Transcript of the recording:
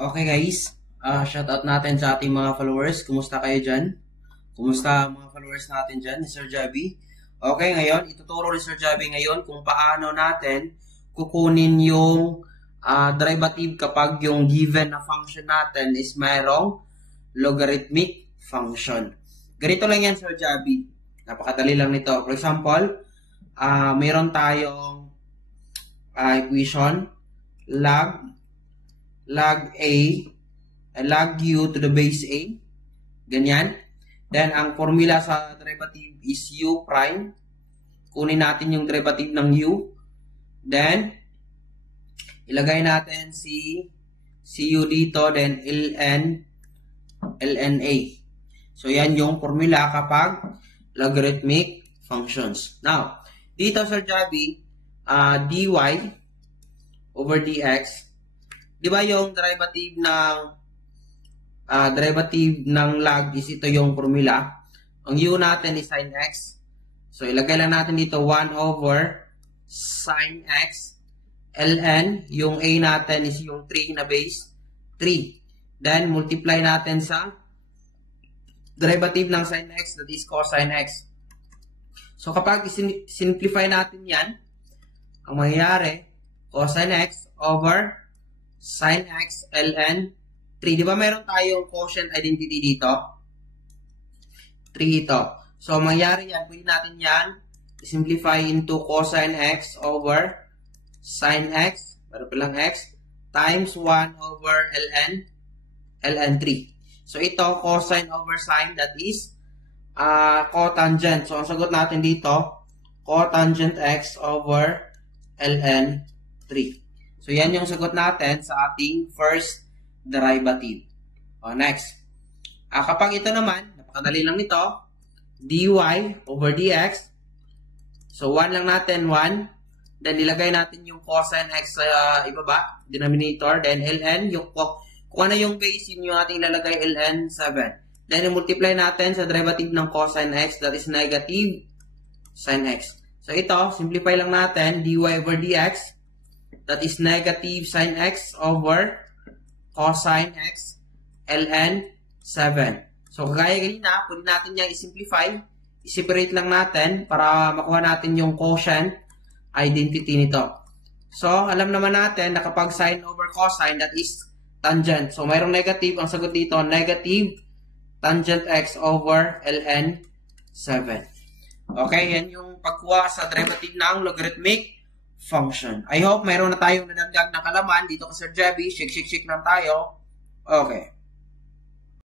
Okay guys, shoutout natin sa ating mga followers. Kumusta kayo dyan? Kumusta mga followers natin dyan ni Sir Javi? Okay, ngayon, ituturo ni Sir Javi ngayon kung paano natin kukunin yung derivative kapag yung given na function natin is mayroong logarithmic function. Ganito lang yan, Sir Javi. Napakadali lang nito. For example, mayroon tayong equation log A, log U to the base A. Ganyan. Then, ang formula sa derivative is U prime. Kunin natin yung derivative ng U. Then, ilagay natin si U dito, then ln A. So, yan yung formula kapag logarithmic functions. Now, dito Sir Javi, dy over dx, di ba yung derivative ng log is ito yung formula. Ang u natin is sin x. So, ilagay lang natin dito 1 over sin x. ln, yung a natin is yung 3 na base, 3. Then, multiply natin sa derivative ng sin x, that is cosine x. So, kapag simplify natin yan, ang mangyayari, cosine x over sin x ln 3. Di ba meron tayong quotient identity dito? 3 ito. So, mangyari yan, pwede natin yan simplify into cosine x over sin x, pero palang x, times 1 over ln 3. So, ito, cosine over sin, that is cotangent. So, ang sagot natin dito, cotangent x over ln 3. So, yan yung sagot natin sa ating first derivative. O, next. Kapag ito naman, napakadali lang nito, dy over dx. So, 1 lang natin, 1. Then, ilagay natin yung cosine x sa ibaba, denominator. Then, ln, kung ano yung base, yun yung ating ilalagay, ln 7. Then, multiply natin sa derivative ng cosine x, that is negative sin x. So, ito, simplify lang natin, dy over dx. That is negative sin x over cosine x ln 7. So, kagaya ganina, pwede natin yung i-simplify. I-separate lang natin para makuha natin yung quotient identity nito. So, alam naman natin na kapag sin over cosine, that is tangent. So, mayroong negative. Ang sagot dito, negative tangent x over ln 7. Okay, yan yung pagkuha sa derivative ng logarithmic function. I hope mayroon na tayong nadagdag na kalaman dito ka Sir Javi. Shake lang tayo. Okay.